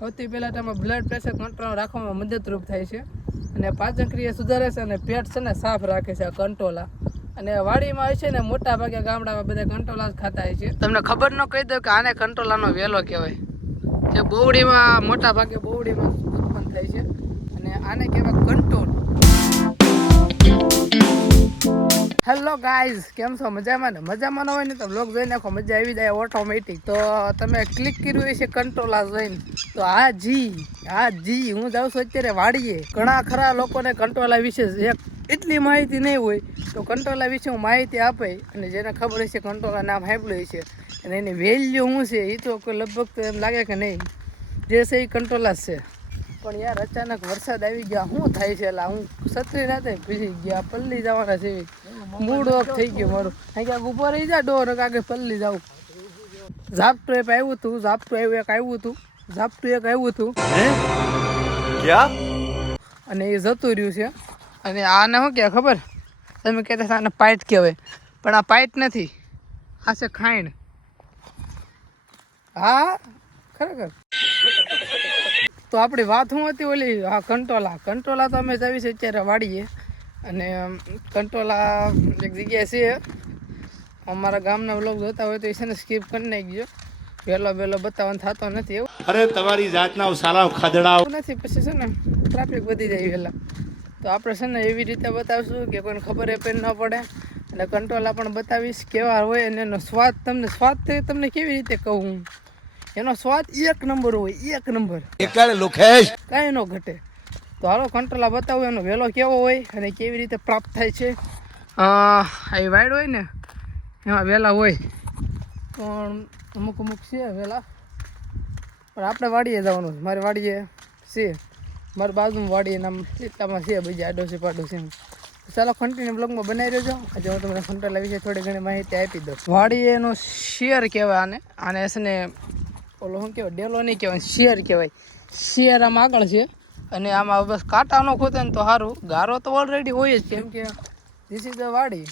સૌથી પહેલાં તેમાં બ્લડ પ્રેશર કંટ્રોલ રાખવામાં મદદરૂપ થાય છે અને પાચન ક્રિયા સુધારે છે અને પેટ છે ને સાફ રાખે છે આ કંટોલા. અને વાડીમાં હોય છે ને મોટા ભાગે ગામડામાં બધા કંટોલા જ ખાતા હોય છે. તમને ખબર ન કહી દઉં કે આને કંટોલાનો વેલો કહેવાય, જે બોવડીમાં મોટા ભાગે બોવડીમાં ઉત્પન્ન થાય છે અને આને કહેવાય કંટોલ. હેલો ગાઈઝ, કેમ છો? મજામાં ને? મજામાં ન હોય ને તો બ્લોગ જોઈ નાખો, મજા આવી જાય ઓટોમેટિક. તો તમે ક્લિક કર્યું છે કંટોલા જોઈને, તો હા જી હું જાઉં છું અત્યારે વાડીએ. ઘણા ખરા લોકોને કંટોલા વિશે એટલી માહિતી નહીં હોય, તો કંટોલા વિશે હું માહિતી આપે અને જેને ખબર હશે કંટોલા નામ સાંભળ્યું છે અને એની વેલ્યુ શું છે એ તો લગભગ તો એમ લાગે કે નહીં, જે છે એ કંટોલા જ છે. પણ યાર અચાનક વરસાદ આવી ગયા, શું થાય છે? એટલે હું છત્રી રાતે ભીજી ગયા, પલ્લી જવાના છે, મૂડ ઓફ થઈ ગયો મારું. ક્યાંક ઊભો રહી જા ડોર કાંકે પલ્લી જાઉં. ઝાપટું એક આવ્યું હતું, ઝાપટું એક આવ્યું હતું અને એ જતું રહ્યું છે. અને આને શું કહેવાય ખબર? તમે કહેતા હતા આને પાઇટ કહેવાય, પણ આ પાઇટ નથી, આ છે ખાઈણ. હા ખરેખર. તો આપણી વાત શું હતી ઓલી? હા કંટોલા તો અમે જાવી છે અત્યારે વાડીએ. અને કંટોલા એક જગ્યાએ છે, અમારા ગામના વ્લોગ જોતા હોય તો એ છે ને સ્કીપ કરી નાખજો, વહેલો બતાવવાનું થતો નથી એવું. અરે તમારી જાતના સાલા ખદડા નથી, પછી છે ને ટ્રાફિક વધી જાય વહેલા. તો આપણે છે ને એવી રીતે બતાવશું કે કોઈને ખબર એ પણ ન પડે. અને કંટોલા પણ બતાવીશ કેવા હોય અને એનો સ્વાદ તમને કેવી રીતે કહું, એનો સ્વાદ એક નંબર હોય, એક નંબર, કાંઈ ન ઘટે. તો હાલો કંટોલા બતાવું એનો વેલો કેવો હોય અને કેવી રીતે પ્રાપ્ત થાય છે. આ વાડ હોય ને એમાં વેલા હોય, પણ અમુક છે વેલા, પણ આપણે વાડીએ જવાનું છે. મારી વાડીએ છે, મારી બાજુમાં વાડીએ નામ એટલામાં છે, બીજા આડોશી પાડોશી. ચાલો કન્ટિન્યુ બ્લોગમાં બનાવી રહેજો. આજે હું તમને કંટોલા વિશે થોડી ઘણી માહિતી આપી દઉં. વાડી એનો શિયર કહેવાય આને છે ને ઓલો શું કહેવાય, ડેલો નહીં કહેવાય, શિયર કહેવાય. શિયર આમ આગળ છે અને આમાં બસ કાંટા ન ખોતે ને તો સારું. ગારો તો ઓલરેડી હોય જ, કેમ કે ધીસ ઇઝ ધ વાડી.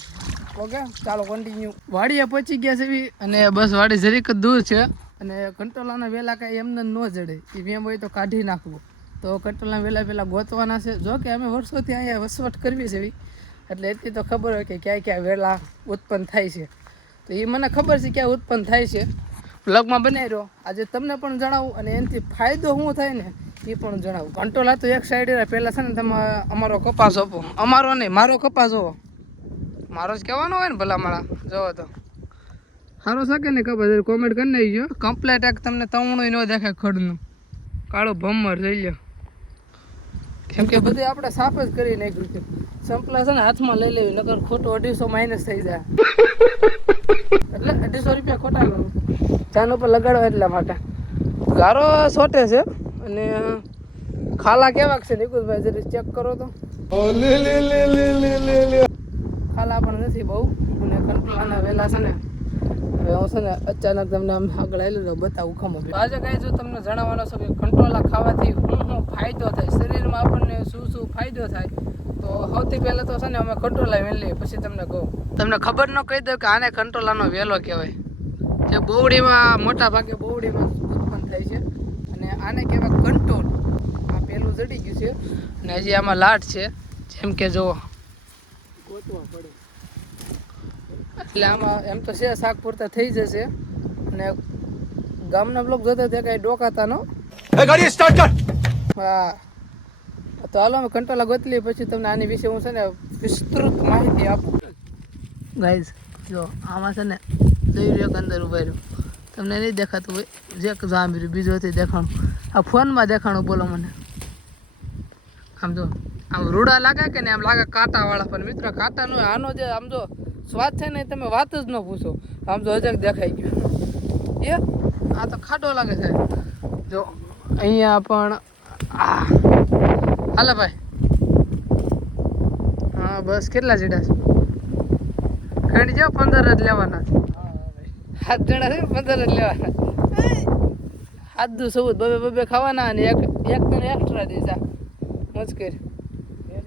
ઓકે ચાલો કન્ટિન્યુ. વાડીએ પહોંચી ગયા છે અને બસ વાડી જરીક જ દૂર છે. અને કંટોલાના વેલા કાંઈ એમને ન જડે, એ વેમ હોય તો કાઢી નાખવું. તો કંટોલાના વેલા પહેલાં ગોતવાના છે. જો કે અમે વર્ષોથી અહીંયા વસવાટ કરવી છે એટલે એટલી તો ખબર હોય કે ક્યાં ક્યાં વેલા ઉત્પન્ન થાય છે. તો એ મને ખબર છે ક્યાં ઉત્પન્ન થાય છે. બ્લોગમાં બનાવી રહ્યો, આજે તમને પણ જણાવું અને એનાથી ફાયદો શું થાય ને એ પણ જણાવું. કંટોલા તો એક સાઈડ પહેલાં છે ને તમે અમારો કપાસ આપો, અમારો નહીં મારો કપાસ જોવો, મારો જ કહેવાનો હોય ને ભલા મારા. જોવો તો સારો શકે ને કપાસ, કોમેન્ટ કરી નાખજો. કમ્પ્લેટ એક તમને તવણું ન દેખાય ખડનું, કાળો ભમર થઈ ગયો, કેમ કે બધું આપણે સાફ જ કરી નાખ્યું છે. સંપલા છે ને હાથમાં લઈ લેવી, નકર ખોટું 250 માઇનસ થઈ જાય. એટલે 250 રૂપિયા ખોટા કરું ચાન ઉપર લગાડવા એટલા માટે. ગારો સોટે છે અને ખાલા કેવાક છે નિકુલભાઈ, જરી ચેક કરો તો. ખાલા પણ નથી બહુ. અને કંટોલાના વેલા છે ને હવે હું છે ને અચાનક તમને આમ આગળ આવેલું બતાવું ખમો. આજે કાંઈ જો તમને જણાવવાનો છે કે કંટોલા ખાવાથી શું ફાયદો થાય શરીરમાં, આપણને શું ફાયદો થાય. તો સૌથી પહેલાં તો છે ને અમે કંટોલા વેલીએ, પછી તમને કહું. તમને ખબર ન કહી દઉં કે આને કંટોલાનો વેલો કહેવાય, જે બોવડીમાં મોટા ભાગે બોવડીમાં ઉત્પન્ન થાય છે અને આને કહેવાય કંટોલ. આ પહેલું જડી ગયું છે અને હજી આમાં લાટ છે, જેમ કે જો ગોતવા પડે. એટલે આમાં એમ તો છે શાક પૂરતા થઈ જશે. અને ગામના બ્લોક જોતા ત્યાં કાંઈ ડોકાતા નો. હા તો હાલો અમે કંટોલા ગોતલી, પછી તમને આની વિશે હું છે ને વિસ્તૃત માહિતી આપું. ગાઈઝ જો આમાં છે ને જોઈ રહ્યો કે અંદર ઉભા રહ્યું, તમને નહીં દેખાતું હોય, જે જામી રહ્યું બીજું દેખાણું, આ ફોનમાં દેખાણું. બોલો મને આમ જો આમ રૂડા લાગે કે ને આમ લાગે કાંટાવાળા, પણ મિત્રો કાંટા નો આનો જે આમ જો સ્વાદ છે ને તમે વાત જ ન પૂછો. આમ જો હજાક દેખાઈ ગયું એ આ તો ખાટો લાગે છે. જો અહીંયા પણ હાલે ભાઈ. હા બસ કેટલા સીડા છે? ખંડ જાઓ 15 જ લેવાના, 7 જણા છે 15 જ લેવાના. 7 14 બબે ખાવાના અને એક તને એક્સ્ટ્રા દેસા મજ કરી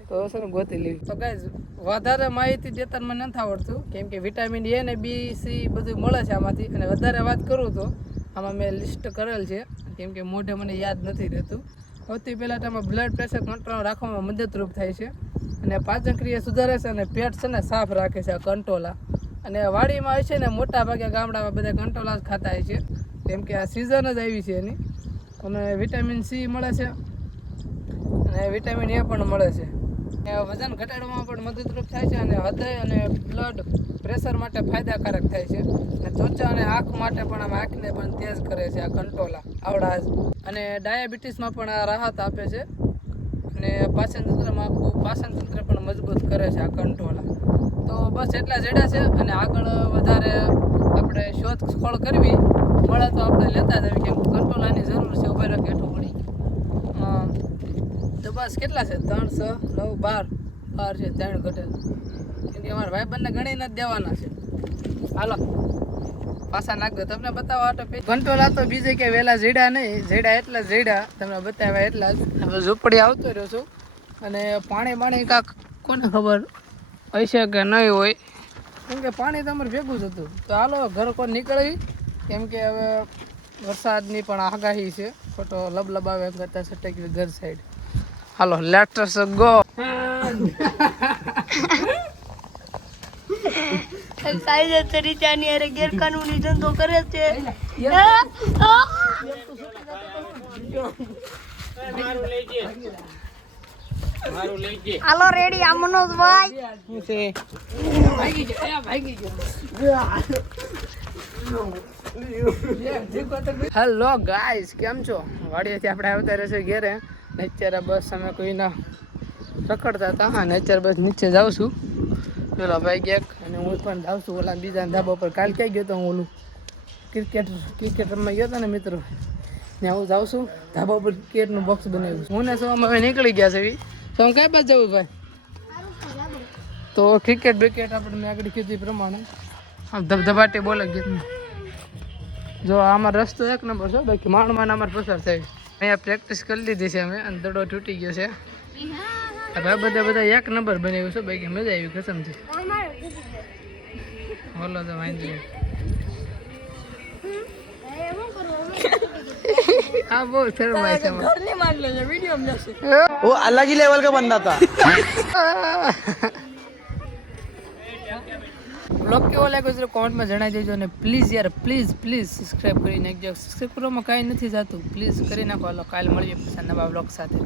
તો છે ને ગોતી લેવી. તો ગાઈઝ વધારે માહિતી દેતા મને નથી આવડતું, કેમ કે વિટામિન એ ને બી સી બધું મળે છે આમાંથી. અને વધારે વાત કરું તો આમાં મેં લિસ્ટ કરેલ છે, કેમ કે મોઢે મને યાદ નથી રહેતું. સૌથી પહેલાં તો આમાં બ્લડ પ્રેશર કંટ્રોલ રાખવામાં મદદરૂપ થાય છે, અને પાચન ક્રિયા સુધારે છે, અને પેટ છે ને સાફ રાખે છે આ કંટોલા. અને વાડીમાં હોય છે ને મોટા ભાગે ગામડામાં બધા કંટોલા જ ખાતા હોય છે, કેમ કે આ સિઝન જ આવી છે એની. અને વિટામિન સી મળે છે અને વિટામિન એ પણ મળે છે. વજન ઘટાડવામાં પણ મદદરૂપ થાય છે, અને હૃદય અને બ્લડ પ્રેશર માટે ફાયદાકારક થાય છે, અને ત્વચા અને આંખ માટે પણ આમ આંખને પણ તેજ કરે છે આ કંટોલા આવડા જ. અને ડાયાબિટીસમાં પણ આ રાહત આપે છે, અને પાચન તંત્ર પણ મજબૂત કરે છે આ કંટોલા. તો બસ એટલા જેડા છે, અને આગળ વધારે આપણે શોધખોળ કરવી મળે તો આપણે લેતા જ આવી, કેમ કંટોલાની જરૂર છે. ઉભા રાખે હેઠું પડી તો બસ કેટલા છે? 3, 6, 9, 12 છે, 3 ઘટે, કેમ કે અમારા ભાઈબંધને ગણી નથી દેવાના છે. હાલો પાછા નાખ દો, તમને બતાવો આટો કંટોલા. તો બીજે કે વહેલા જેડા નહીં, જેડા એટલા જેડા તમને બતાવ્યા એટલા જ. હવે ઝૂંપડી આવતો રહ્યો છું, અને પાણી કાંક કોને ખબર હશે કે નહીં હોય, કેમ કે પાણી તો અમારે ભેગું જ હતું. તો હાલો ઘર કોઈ નીકળવી, કેમ કે હવે વરસાદની પણ આગાહી છે, ખોટો લબલબાવે એમ કરતાં છટકી ઘર સાઈડ. Hello let's go. કાયદેસર રીતે આની હારે ગેરકાનૂની ધંધો કરે છે. હાલો રેડી આ મનોજભાઈ. હેલો ગાઈસ, કેમ છો? વાડીએથી આપણે આવતા રહેશે ઘેરે. અત્યારે બસ અમે કોઈના રખડતા હતા. હા ને અત્યારે બસ નીચે જાઉં છું. પેલા ભાઈ એક અને હું પણ જાઉં છું ઓલા બીજા ધાબા પર. કાલ ક્યાં ગયો હતો હું? ઓલું ક્રિકેટ રમવા ગયો હતો ને મિત્રો, ત્યાં હું જાઉં છું ધાબા પર. ક્રિકેટનું બોક્સ બનાવ્યું છે. હું ને શું હવે નીકળી ગયા છે. તો હું કઈ બાજુ જવું ભાઈ? તો ક્રિકેટ બ્રિકેટ આપણે મેં આગળ કીધું એ પ્રમાણે આમ ધબધબાટી બોલે ગીતમાં. જો આમાં રસ્તો એક નંબર છે, બાકી માણમાં અમારે પસાર થાય. અહીંયા પ્રેક્ટિસ કરી લીધી છે અમે, અને દડો તૂટી ગયો છે. ભાઈ બધા એક નંબર બનાવ્યું છે, બાકી મજા આવી કસમથી. બોલો તો વાંધો હા બહુ શરમાય છે. वो अलग ही लेवल का बंदा था. બ્લોગ કેવો લાગ્યો છે કોમેન્ટમાં જણાવી દેજો, અને પ્લીઝ યાર પ્લીઝ સબસ્ક્રાઈબ કરી નાખજો. સબસ્ક્રાઈબ કરવામાં કાંઈ નથી જતું, પ્લીઝ કરી નાખો. હાલો કાલે મળીએ પાછા નવા બ્લોગ સાથે.